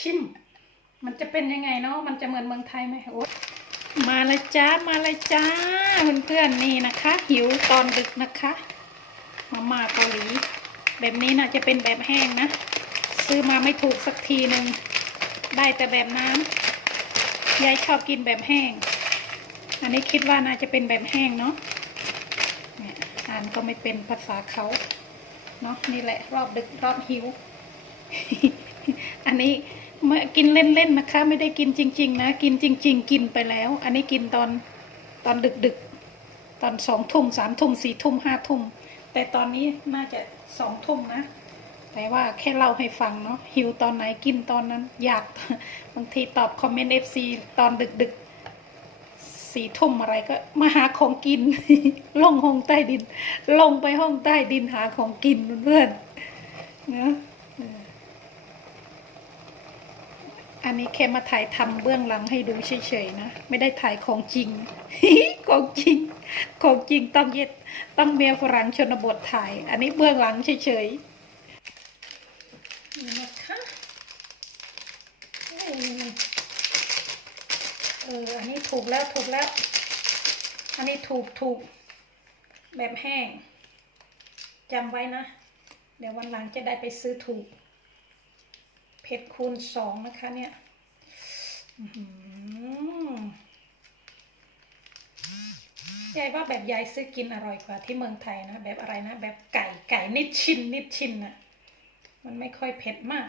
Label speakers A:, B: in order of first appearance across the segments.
A: ชิม มันจะเป็นยังไงเนาะมันจะเหมือนเมืองไทยไหมโอ๊ยมาเลยจ้ามาเลยจ้าเพื่อนๆนี่นะคะ หิวตอนดึกนะคะ มาม่าเกาหลี แบบนี้น่าจะเป็นแบบแห้งนะ ซื้อมาไม่ถูกสักทีหนึ่งได้แต่แบบน้ำยายชอบกินแบบแห้ง อันนี้คิดว่าน่าจะเป็นแบบแห้งเนาะอ่านก็ไม่เป็นภาษาเขาเนาะนี่แหละ รอบดึกรอบหิว อันนี้ เมื่อกินเล่นๆนะคะ ไม่ได้กินจริง ๆ นะ กินจริง ๆ กินไปแล้ว อันนี้กินตอนตอนดึกๆ ตอนสองทุ่มสามทุ่มสี่ทุ่มห้าทุ่มแต่ตอนนี้น่าจะสองทุ่มนะ แต่ว่าแค่เล่าให้ฟังเนาะหิวตอนไหนกินตอนนั้น อยากบางทีตอบคอมเมนต์เอฟซีตอนดึกๆสี่ทุ่มอะไรก็มาหาของกิน ลงห้องใต้ดิน ลงไปห้องใต้ดินหาของกินเพื่อนๆนาะเออ อันนี้แค่มาถ่ายทำเบื้องหลังให้ดูเฉยๆนะ ไม่ได้ถ่ายของจริง ของจริง ของจริงต้องเย็ดต้องเมียฝรั่งชนบทถ่าย อันนี้เบื้องหลังเฉยๆนี่นะคะเอออันนี้ถูกแล้วถูกแล้ว อันนี้ถูกถูกแบบแห้งจำไว้นะ เดี๋ยววันหลังจะได้ไปซื้อถูก เผ็ดคูณสองนะคะ เนี่ยอื้อหือยายว่าแบบยายซื้อกินอร่อยกว่าที่เมืองไทยนะ แบบอะไรนะ แบบไก่ไก่นิดชิ้นนิดชิ้นน่ะมันไม่ค่อยเผ็ดมาก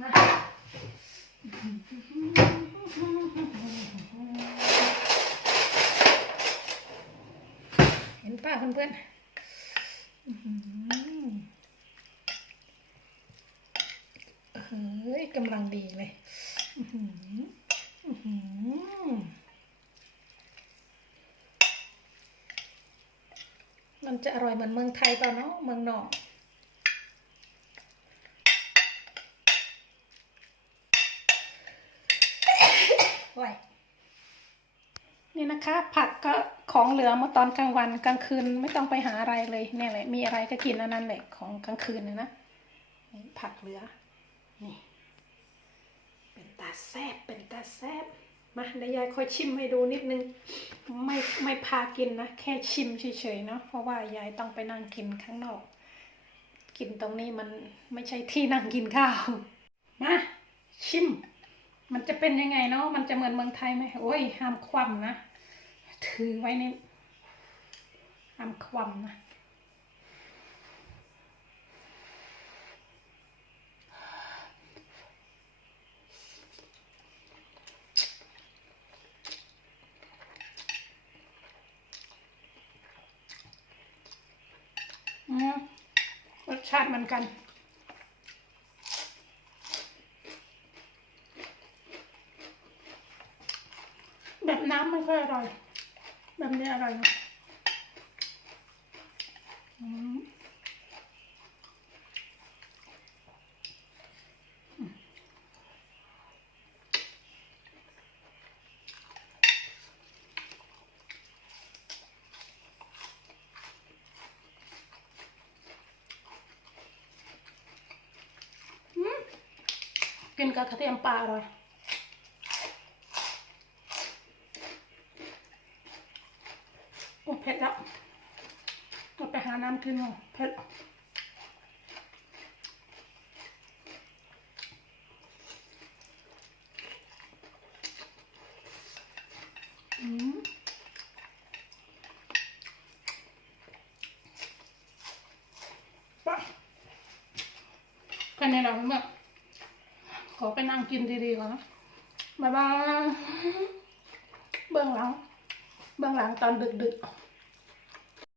A: มาเห็นป่ะเพื่อนๆอื้อหือ เฮ้ยกำลังดีเลยมันจะอร่อยเหมือนเมืองไทยเปล่าเนาะเมืองนอกไว้นี่นะคะ ผักก็ของเหลือมื่อตอนกลางวันกลางคืนไม่ต้องไปหาอะไรเลยเนี่ยแหละมีอะไรก็กินอันนั้นแหละของกลางคืนนะนะผักเหลือ นี่ เป็นตาแซบเป็นตาแซบมาเดี๋ยวยายคอยชิมให้ดูนิดนึง ไม่ไม่พากินนะ แค่ชิมเฉยๆเนาะเพราะว่ายายต้องไปนั่งกินข้างนอก กินตรงนี้มันไม่ใช่ที่นั่งกินข้าวมาชิม มันจะเป็นยังไงเนาะมันจะเหมือนเมืองไทยไหมโอ้ยห้ามคว่ำนะถือไว้ในห้ามคว่ำนะ รสชาติเหมือนกัน แบบน้ำไม่ค่อยอร่อย แบบนี้อร่อยนะอืมอืม กินกับกระเทียมปลาอร่อยโอ้เผ็ดแล้วก็ไปหาน้ำกินหน่อยเผ็ดอืมไปแค่นี้แหละเพื่อนๆ ขอไปนั่งกินดีๆก่อนนะบ๊ายบายเบื้องหลัง เบื้องหลังตอนดึกๆ